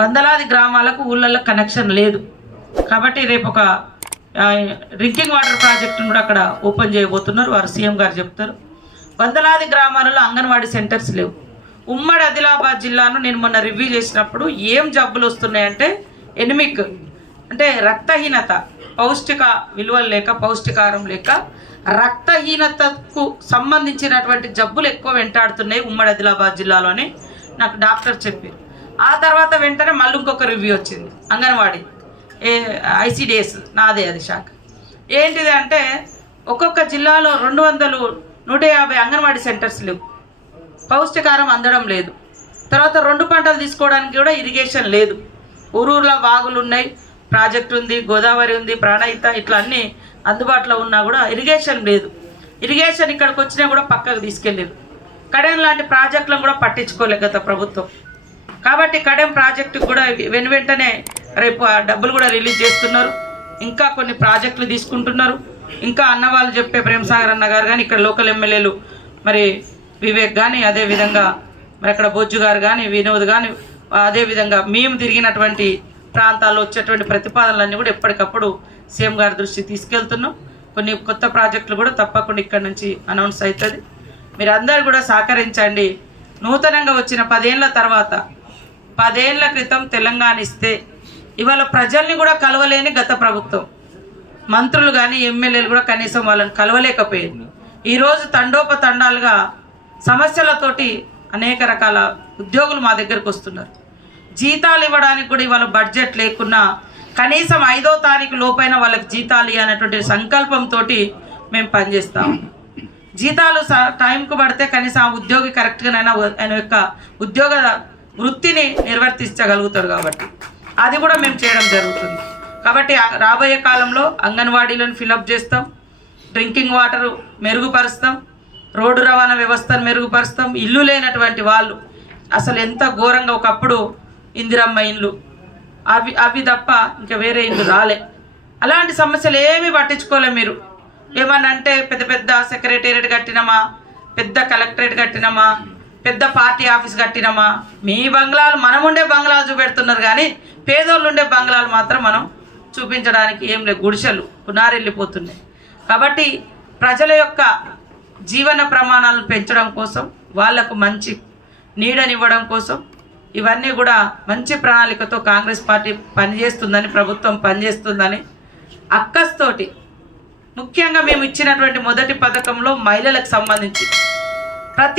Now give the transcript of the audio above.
వందలాది గ్రామాలకు ఊళ్ళల్లో కనెక్షన్ లేదు. కాబట్టి రేపు ఒక డ్రింకింగ్ వాటర్ ప్రాజెక్టును కూడా అక్కడ ఓపెన్ చేయబోతున్నారు. వారు సీఎం గారు చెప్తారు. వందలాది గ్రామాలలో అంగన్వాడీ సెంటర్స్ లేవు. ఉమ్మడి ఆదిలాబాద్ జిల్లాను నేను మొన్న రివ్యూ చేసినప్పుడు ఏం జబ్బులు వస్తున్నాయంటే ఎనిమిక్ అంటే రక్తహీనత, పౌష్టిక విలువలు లేక, పౌష్టికారం లేక రక్తహీనతకు సంబంధించినటువంటి జబ్బులు ఎక్కువ వెంటాడుతున్నాయి ఉమ్మడి ఆదిలాబాద్ జిల్లాలోని నాకు డాక్టర్ చెప్పారు. ఆ తర్వాత వెంటనే మళ్ళీ ఇంకొక రివ్యూ వచ్చింది అంగన్వాడీ ఐసిడిఎస్ నాదే అది శాఖ. ఏంటిది అంటే ఒక్కొక్క జిల్లాలో 200, 150 అంగన్వాడీ సెంటర్స్ లేవు. పౌష్టికారం అందడం లేదు. తర్వాత 2 పంటలు తీసుకోవడానికి కూడా ఇరిగేషన్ లేదు. ఊరూరులో వాగులు ఉన్నాయి, ప్రాజెక్ట్ ఉంది, గోదావరి ఉంది, ప్రాణహిత ఇట్లా అన్నీ అందుబాటులో ఉన్నా కూడా ఇరిగేషన్ లేదు. ఇరిగేషన్ ఇక్కడికి వచ్చినా కూడా పక్కకు తీసుకెళ్ళారు. కడెం లాంటి ప్రాజెక్టులను కూడా పట్టించుకోలేదు గత ప్రభుత్వం. కాబట్టి కడెం ప్రాజెక్టుకు కూడా వెంటనే రేపు డబ్బులు కూడా రిలీజ్ చేస్తున్నారు. ఇంకా కొన్ని ప్రాజెక్టులు తీసుకుంటున్నారు. ఇంకా అన్నవాళ్ళు చెప్పే ప్రేమసాగర్ అన్న గారు కానీ, ఇక్కడ లోకల్ ఎమ్మెల్యేలు మరి వివేక్ కానీ, అదేవిధంగా మరి అక్కడ బొజ్జు గారు కానీ, వినోద్ కానీ, అదేవిధంగా మేము తిరిగినటువంటి ప్రాంతాల్లో వచ్చేటువంటి ప్రతిపాదనలన్నీ కూడా ఎప్పటికప్పుడు సీఎం గారి దృష్టికి తీసుకెళ్తున్నాం. కొన్ని కొత్త ప్రాజెక్టులు కూడా తప్పకుండా ఇక్కడ నుంచి అనౌన్స్ అవుతుంది. మీరు అందరూ కూడా సహకరించండి. నూతనంగా వచ్చిన 10 ఏళ్ల తర్వాత 10 ఏళ్ల క్రితం తెలంగాణ ఇస్తే ఇవాళ ప్రజల్ని కూడా కలవలేని గత ప్రభుత్వం, మంత్రులు కానీ ఎమ్మెల్యేలు కూడా కనీసం వాళ్ళని కలవలేకపోయింది. ఈరోజు తండోపతండాలుగా సమస్యలతోటి అనేక రకాల ఉద్యోగులు మా దగ్గరకు వస్తున్నారు. జీతాలు ఇవ్వడానికి కూడా ఇవాళ బడ్జెట్ లేకున్నా కనీసం 5వ తారీఖు లోపైన వాళ్ళకి జీతాలు అనేటువంటి సంకల్పంతో మేము పనిచేస్తాము. జీతాలు టైంకు పడితే కనీసం ఆ ఉద్యోగి కరెక్ట్గానైనా ఆయన యొక్క ఉద్యోగ వృత్తిని నిర్వర్తించగలుగుతాడు. కాబట్టి అది కూడా మేము చేయడం జరుగుతుంది. కాబట్టి రాబోయే కాలంలో అంగన్వాడీలను ఫిలప్ చేస్తాం, డ్రింకింగ్ వాటర్ మెరుగుపరుస్తాం, రోడ్డు రవాణా వ్యవస్థను మెరుగుపరుస్తాం. ఇల్లు లేనటువంటి వాళ్ళు అసలు ఎంత ఘోరంగా, ఒకప్పుడు ఇందిరమ్మ ఇండ్లు అవి తప్ప ఇంకా వేరే ఇండ్లు రాలే. అలాంటి సమస్యలు ఏమీ పట్టించుకోలే. మీరు ఏమన్నా అంటే పెద్ద పెద్ద సెక్రటేరియట్ కట్టినామా, పెద్ద కలెక్టరేట్ కట్టినామా, పెద్ద పార్టీ ఆఫీస్ కట్టినామా, మీ బంగ్లాలు మనం ఉండే బంగ్లాలు చూపెడుతున్నారు కానీ పేదోళ్ళు ఉండే బంగ్లాలు మాత్రం మనం చూపించడానికి ఏం లేదు. గుడిసెలు పునారెళ్ళిపోతున్నాయి. కాబట్టి ప్రజల యొక్క జీవన ప్రమాణాలను పెంచడం కోసం, వాళ్లకు మంచి నీడనివ్వడం కోసం ఇవన్నీ కూడా మంచి ప్రణాళికతో కాంగ్రెస్ పార్టీ పనిచేస్తుందని, ప్రభుత్వం పనిచేస్తుందని అక్కస్తోటి ముఖ్యంగా మేము ఇచ్చినటువంటి మొదటి పథకంలో మహిళలకు సంబంధించి ప్రతి